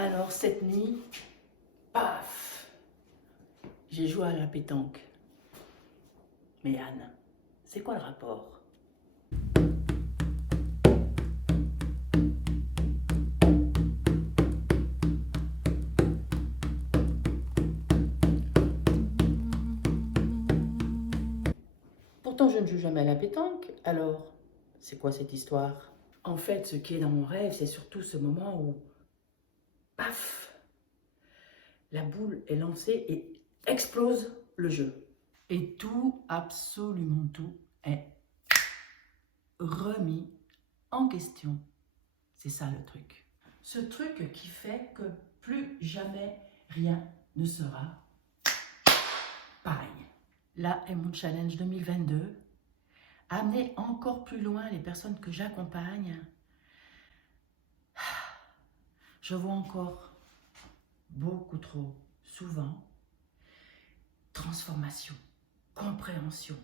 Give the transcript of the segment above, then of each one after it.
Alors cette nuit, paf, j'ai joué à la pétanque. Mais Anne, c'est quoi le rapport? Pourtant je ne joue jamais à la pétanque, alors c'est quoi cette histoire? En fait, ce qui est dans mon rêve, c'est surtout ce moment où, paf, la boule est lancée et explose le jeu. Et tout, absolument tout, est remis en question. C'est ça le truc. Ce truc qui fait que plus jamais rien ne sera pareil. Là est mon challenge 2022. Amener encore plus loin les personnes que j'accompagne. Je vois encore beaucoup trop souvent transformation, compréhension,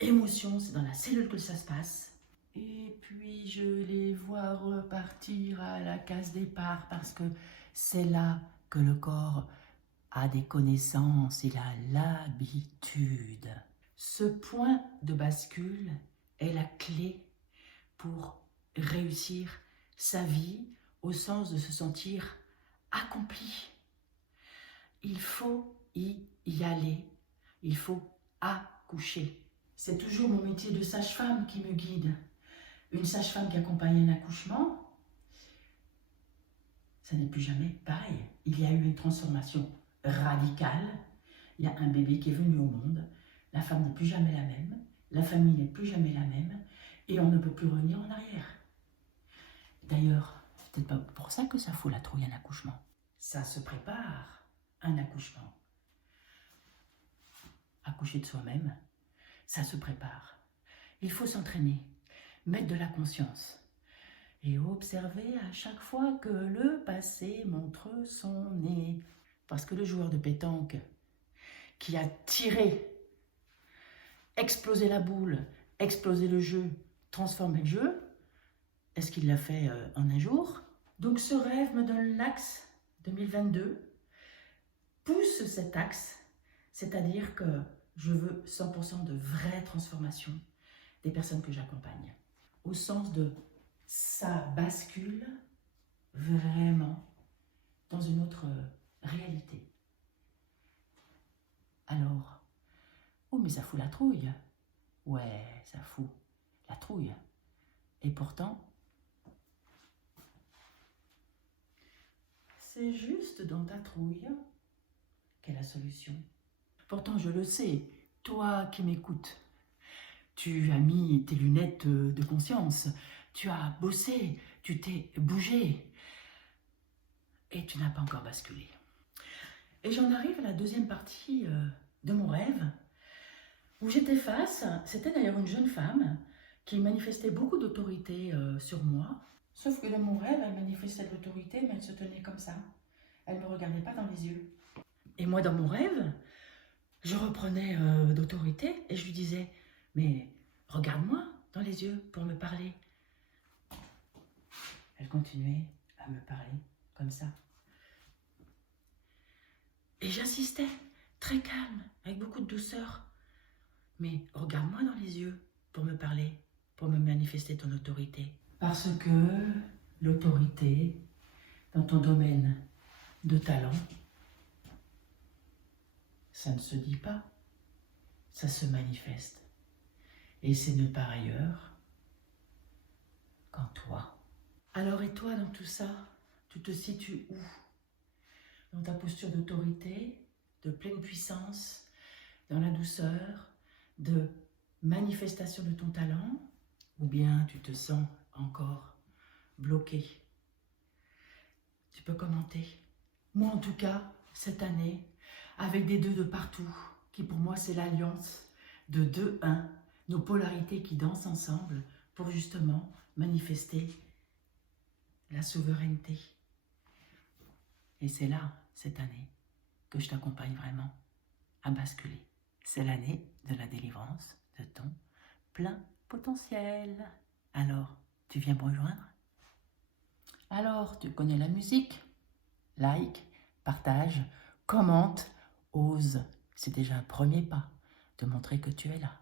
émotion, c'est dans la cellule que ça se passe. Et puis je les vois repartir à la case départ parce que c'est là que le corps a des connaissances, il a l'habitude. Ce point de bascule est la clé pour réussir sa vie au sens de se sentir accompli. Il faut y aller, il faut accoucher. C'est toujours mon métier de sage-femme qui me guide. Une sage-femme qui accompagne un accouchement, ça n'est plus jamais pareil. Il y a eu une transformation radicale. Il y a un bébé qui est venu au monde. La femme n'est plus jamais la même. La famille n'est plus jamais la même. Et on ne peut plus revenir en arrière. D'ailleurs, c'est peut-être pas pour ça que ça fout la trouille un accouchement. Ça se prépare, un accouchement. Accoucher de soi-même, ça se prépare. Il faut s'entraîner, mettre de la conscience et observer à chaque fois que le passé montre son nez. Parce que le joueur de pétanque qui a tiré, explosé la boule, explosé le jeu, transformé le jeu, est-ce qu'il l'a fait en un jour? Donc ce rêve me donne l'axe 2022, pousse cet axe, c'est-à-dire que je veux 100% de vraie transformation des personnes que j'accompagne. Au sens de ça bascule vraiment dans une autre réalité. Alors, oh mais ça fout la trouille. Ouais, ça fout la trouille. Et pourtant, c'est juste dans ta trouille qu'est la solution. Pourtant, je le sais, toi qui m'écoutes, tu as mis tes lunettes de conscience, tu as bossé, tu t'es bougé et tu n'as pas encore basculé. Et j'en arrive à la deuxième partie de mon rêve où j'étais face, c'était d'ailleurs une jeune femme qui manifestait beaucoup d'autorité sur moi. Sauf que dans mon rêve, elle manifestait de l'autorité, mais elle se tenait comme ça. Elle ne me regardait pas dans les yeux. Et moi, dans mon rêve, je reprenais d'autorité et je lui disais « Mais regarde-moi dans les yeux pour me parler. » Elle continuait à me parler comme ça. Et j'insistais, très calme, avec beaucoup de douceur. « Mais regarde-moi dans les yeux pour me parler, pour me manifester ton autorité. » Parce que l'autorité dans ton domaine de talent, ça ne se dit pas, ça se manifeste. Et c'est nulle part ailleurs qu'en toi. Alors et toi dans tout ça, tu te situes où? Dans ta posture d'autorité, de pleine puissance, dans la douceur, de manifestation de ton talent, ou bien tu te sens encore bloqué? Tu peux commenter. Moi en tout cas, cette année, avec des 2 de partout, qui pour moi c'est l'alliance de 2-1, nos polarités qui dansent ensemble pour justement manifester la souveraineté. Et c'est là, cette année, que je t'accompagne vraiment à basculer. C'est l'année de la délivrance de ton plein potentiel. Alors, tu viens me rejoindre? Alors, tu connais la musique? like, partage, commente, ose. C'est déjà un premier pas de montrer que tu es là.